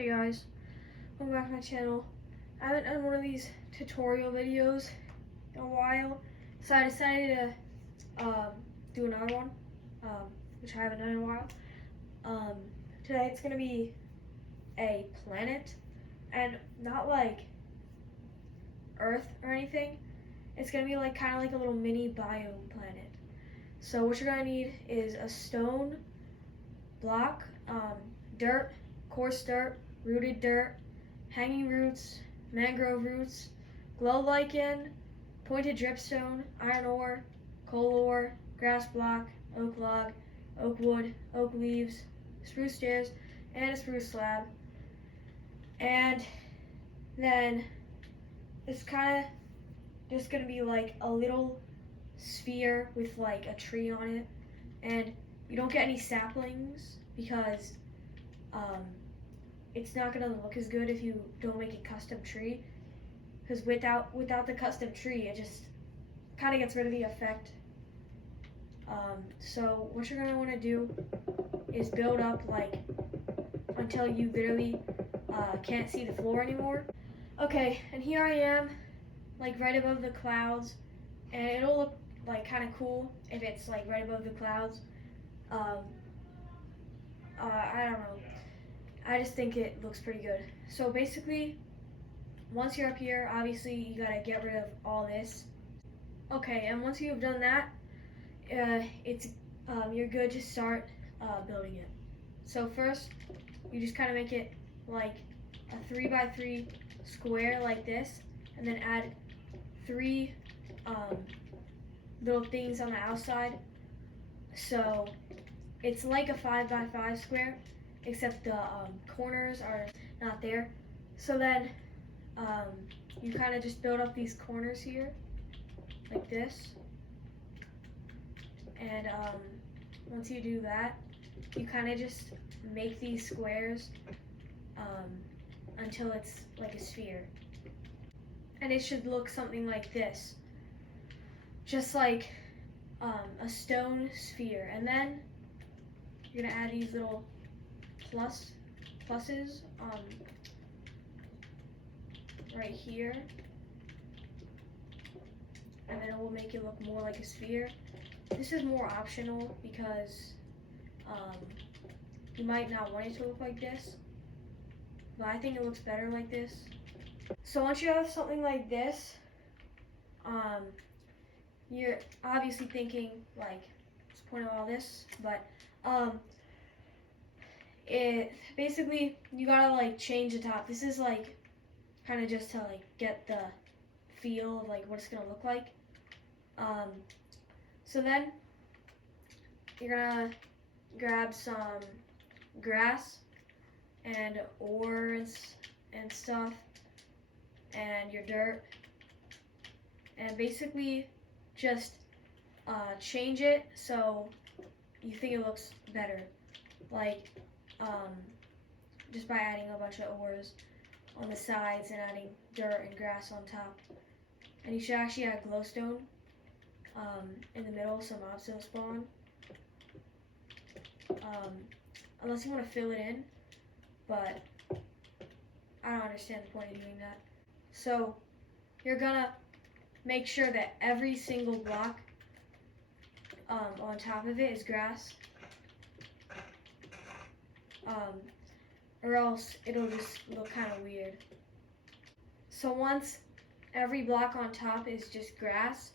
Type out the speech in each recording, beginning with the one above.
Hey guys, welcome back to my channel. I haven't done one of these tutorial videos in a while, so I decided to do another one, which I haven't done in a while. Today it's going to be a planet, and not like Earth or anything. It's going to be like kind of like a little mini biome planet. So what you're going to need is a stone block, dirt, coarse dirt, rooted dirt, hanging roots, mangrove roots, glow lichen, pointed dripstone, iron ore, coal ore, grass block, oak log, oak wood, oak leaves, spruce stairs, and a spruce slab. And then it's kind of just going to be like a little sphere with like a tree on it. And you don't get any saplings because it's not gonna look as good if you don't make a custom tree. Because without the custom tree, it just kind of gets rid of the effect. So what you're gonna want to do is build up like until you literally can't see the floor anymore. Okay, and here I am, like right above the clouds, and it'll look like kind of cool if it's like right above the clouds. I don't know. I just think it looks pretty good. So basically, once you're up here, obviously you gotta get rid of all this. Okay, and once you've done that, you're good to start building it. So first, you just kind of make it like a 3x3 square like this, and then add 3 little things on the outside. So it's like a 5x5 square, except the corners are not there. So then you kind of just build up these corners here, like this. And once you do that, you kind of just make these squares until it's like a sphere. And it should look something like this, just like a stone sphere. And then you're gonna add these little pluses right here, and then it will make it look more like a sphere. This is more optional because you might not want it to look like this, but I think it looks better like this. So once you have something like this, you're obviously thinking like, what's the point of all this? But it basically, you gotta like change the top. This is like kind of just to like get the feel of like what it's gonna look like. So then you're gonna grab some grass and ores and stuff and your dirt, and basically just change it so you think it looks better, like just by adding a bunch of ores on the sides and adding dirt and grass on top. And you should actually add glowstone in the middle so mobs don't spawn, unless you want to fill it in, but I don't understand the point of doing that. So you're gonna make sure that every single block on top of it is grass, or else it'll just look kind of weird. So once every block on top is just grass,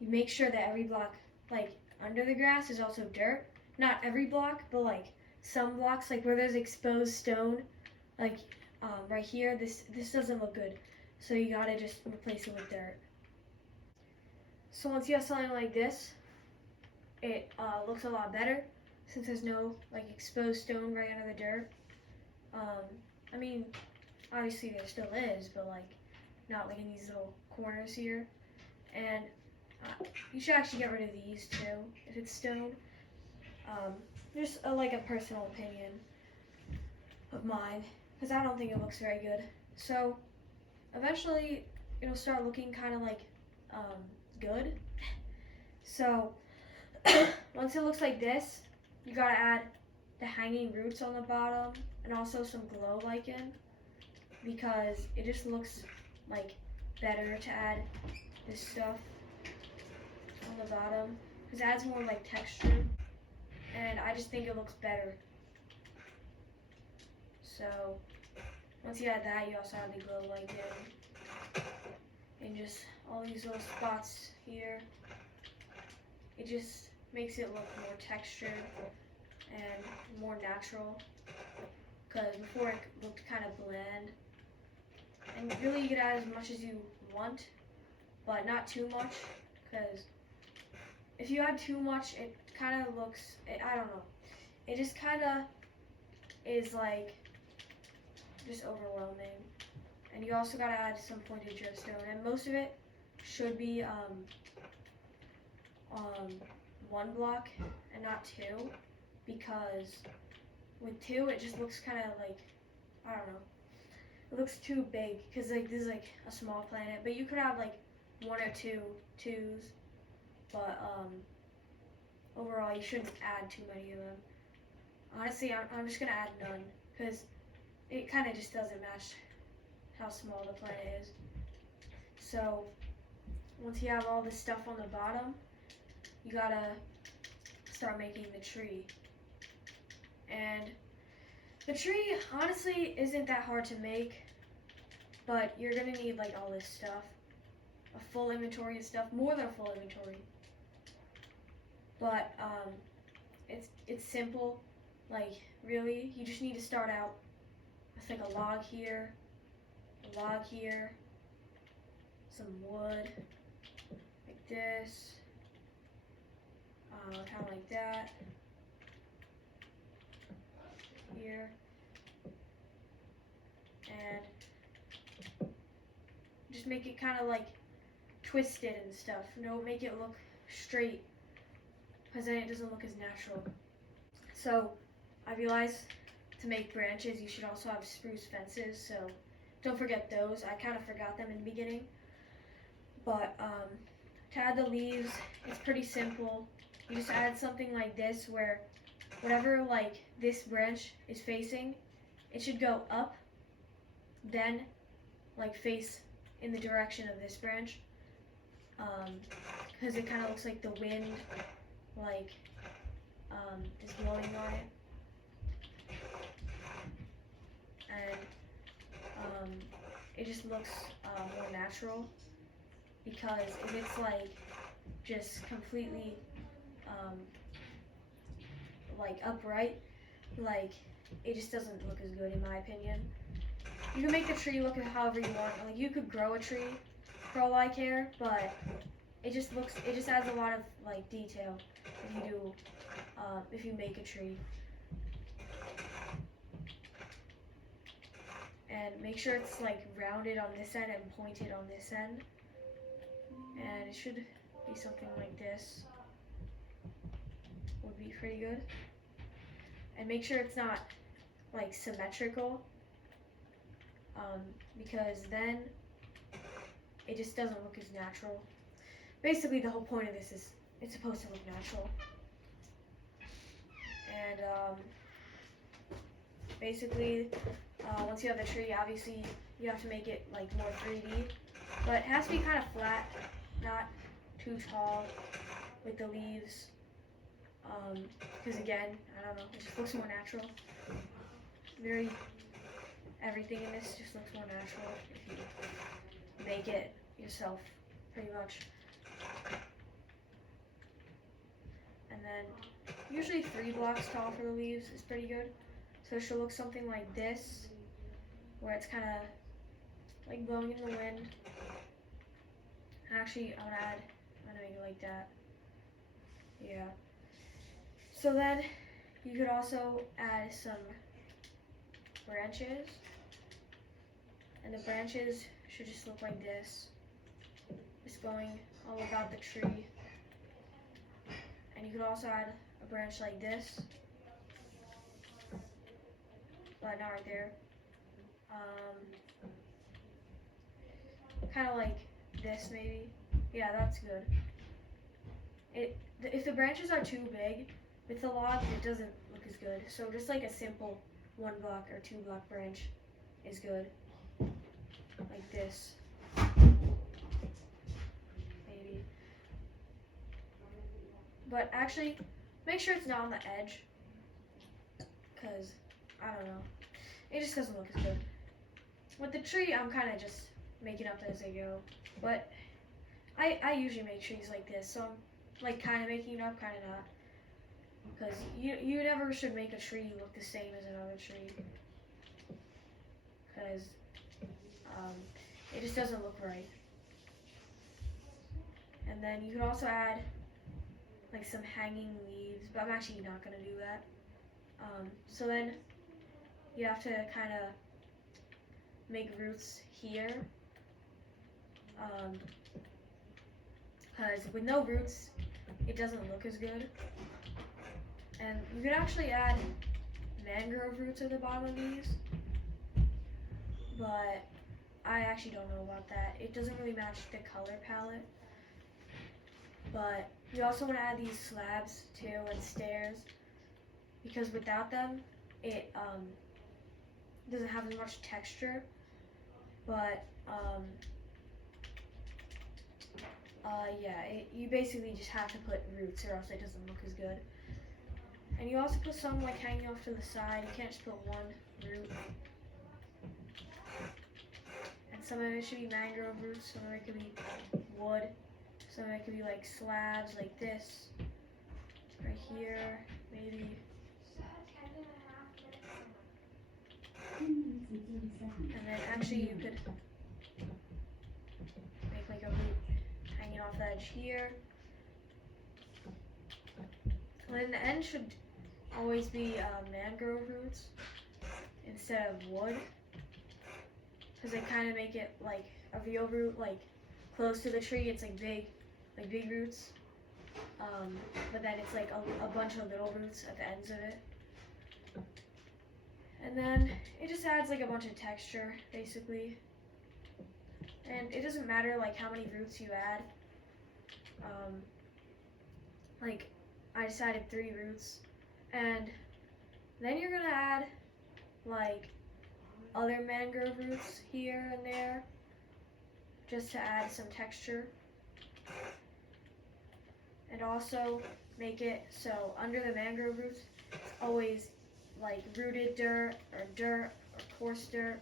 you make sure that every block like under the grass is also dirt. Not every block, but like some blocks, like where there's exposed stone, like right here, this doesn't look good. So you gotta just replace it with dirt. So once you have something like this, it looks a lot better since there's no like exposed stone right under the dirt. I mean, obviously there still is, but like not like in these little corners here. And you should actually get rid of these too if it's stone. Just like a personal opinion of mine, because I don't think it looks very good. So eventually it'll start looking kind of like good. So once it looks like this, you gotta add the hanging roots on the bottom and also some glow lichen, because it just looks like better to add this stuff on the bottom because it adds more like texture, and I just think it looks better. So once you add that, you also add the glow lichen and just all these little spots here. It just makes it look more textured and more natural, because before it looked kind of bland. And really you could add as much as you want, but not too much, because if you add too much it kind of looks, I don't know, it just kind of is like just overwhelming. And you also gotta add some pointed dripstone, and most of it should be 1 block and not 2, because with 2 it just looks kind of like, I don't know, it looks too big, because like this is like a small planet, but you could have like 1 or 2 twos, but overall you shouldn't add too many of them. Honestly, I'm just gonna add none, because it kind of just doesn't match how small the planet is. So once you have all this stuff on the bottom, you gotta start making the tree. And the tree honestly isn't that hard to make, but you're gonna need like all this stuff, a full inventory of stuff, more than a full inventory. But it's simple. Like really, you just need to start out with like a log here, some wood, like this, kind of like that, here, and just make it kind of like twisted and stuff. Don't make it look straight, because then it doesn't look as natural. So I realized to make branches you should also have spruce fences, so don't forget those. I kind of forgot them in the beginning. But to add the leaves, it's pretty simple. You just add something like this, where whatever like this branch is facing, it should go up, then like face in the direction of this branch, because it kind of looks like the wind like is blowing on it. And it just looks more natural, because if it's like just completely like upright, like it just doesn't look as good in my opinion. You can make the tree look however you want. Like you could grow a tree for all I care, but it just adds a lot of like detail if you make a tree. And make sure it's like rounded on this end and pointed on this end. And it should be something like this. Would be pretty good. And make sure it's not like symmetrical, because then it just doesn't look as natural. Basically the whole point of this is it's supposed to look natural. And basically once you have the tree, obviously you have to make it like more 3D, but it has to be kind of flat, not too tall with the leaves, because again, I don't know, it just looks more natural. Everything in this just looks more natural if you make it yourself, pretty much. And then usually 3 blocks tall for the leaves is pretty good. So it should look something like this, where it's kind of like blowing in the wind. Actually, I'm gonna make it like that. Yeah. So then you could also add some branches, and the branches should just look like this, just going all about the tree. And you could also add a branch like this, but not right there. Kind of like this maybe. Yeah, that's good. If the branches are too big, with the logs it doesn't look as good. So just like a simple 1 block or 2 block branch is good. Like this. Maybe. But actually, make sure it's not on the edge. Because, I don't know. It just doesn't look as good. With the tree, I'm kind of just making up as I go. But I usually make trees like this. So I'm like kind of making it up, kind of not. Because you never should make a tree look the same as another tree. Because it just doesn't look right. And then you can also add like some hanging leaves, but I'm actually not going to do that. So then you have to kind of make roots here. Because with no roots, it doesn't look as good. And you could actually add mangrove roots at the bottom of these, but I actually don't know about that. It doesn't really match the color palette. But you also want to add these slabs too and stairs, because without them, it doesn't have as much texture. But you basically just have to put roots, or else it doesn't look as good. And you also put some like hanging off to the side. You can't just put one root. And some of it should be mangrove roots, some of it could be wood, some of it could be like slabs like this, right here, maybe. And then actually you could make like a root hanging off the edge here. And then the end should always be mangrove roots instead of wood, because they kind of make it like a real root, like close to the tree. It's like big roots, but then it's like a bunch of little roots at the ends of it. And then it just adds like a bunch of texture, basically. And it doesn't matter like how many roots you add. Like I decided 3 roots, and then you're gonna add like other mangrove roots here and there, just to add some texture. And also make it so under the mangrove roots, it's always like rooted dirt or coarse dirt,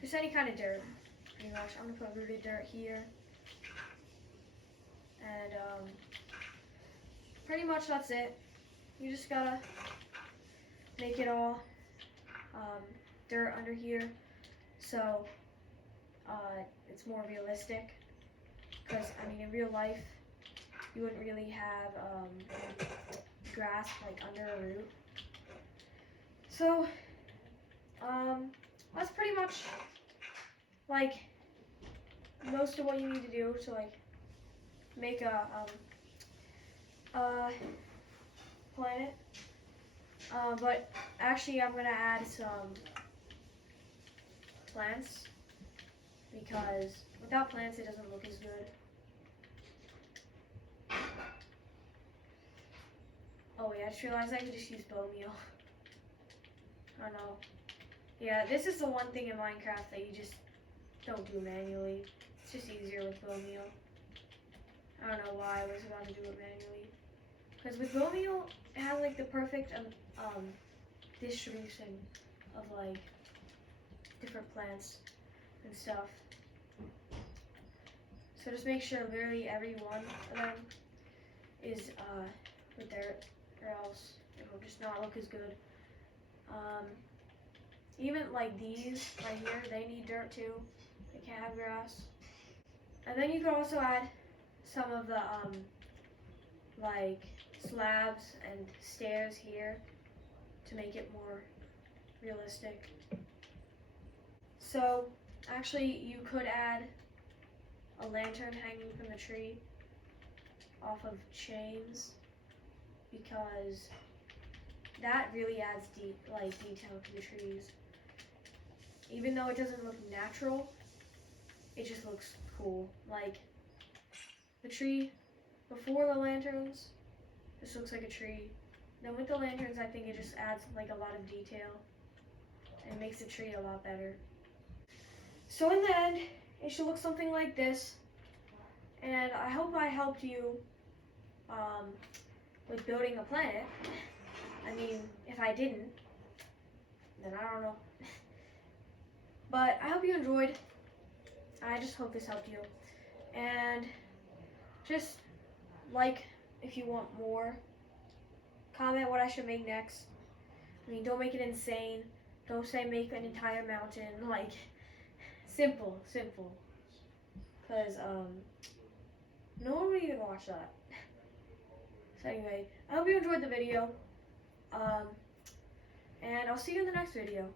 just any kind of dirt, pretty much. I'm gonna put rooted dirt here, and pretty much that's it. You just gotta make it all dirt under here, so it's more realistic. Because I mean, in real life, you wouldn't really have grass like under a root. So that's pretty much like most of what you need to do to like make a planet. But actually I'm gonna add some plants, because without plants it doesn't look as good. Oh yeah, I just realized I could just use bone meal. I don't know. Yeah, this is the one thing in Minecraft that you just don't do manually. It's just easier with bone meal. I don't know why I was about to do it manually. Because with bone meal, it has like the perfect distribution of like different plants and stuff. So just make sure literally every one of them is with dirt, or else it will just not look as good. Even like these right here, they need dirt too. They can't have grass. And then you can also add some of the like slabs and stairs here to make it more realistic. So actually you could add a lantern hanging from the tree off of chains, because that really adds detail to the trees. Even though it doesn't look natural, it just looks cool. Like the tree before the lanterns, this looks like a tree, Then with the lanterns, I think it just adds like a lot of detail and makes the tree a lot better. So in the end, it should look something like this. And I hope I helped you with building a planet. I mean, if I didn't, then I don't know. But I hope you enjoyed. I just hope this helped you. And just like if you want more. Comment what I should make next. I mean, don't make it insane. Don't say make an entire mountain. Like, simple. Because, no one would even watch that. So anyway, I hope you enjoyed the video. And I'll see you in the next video.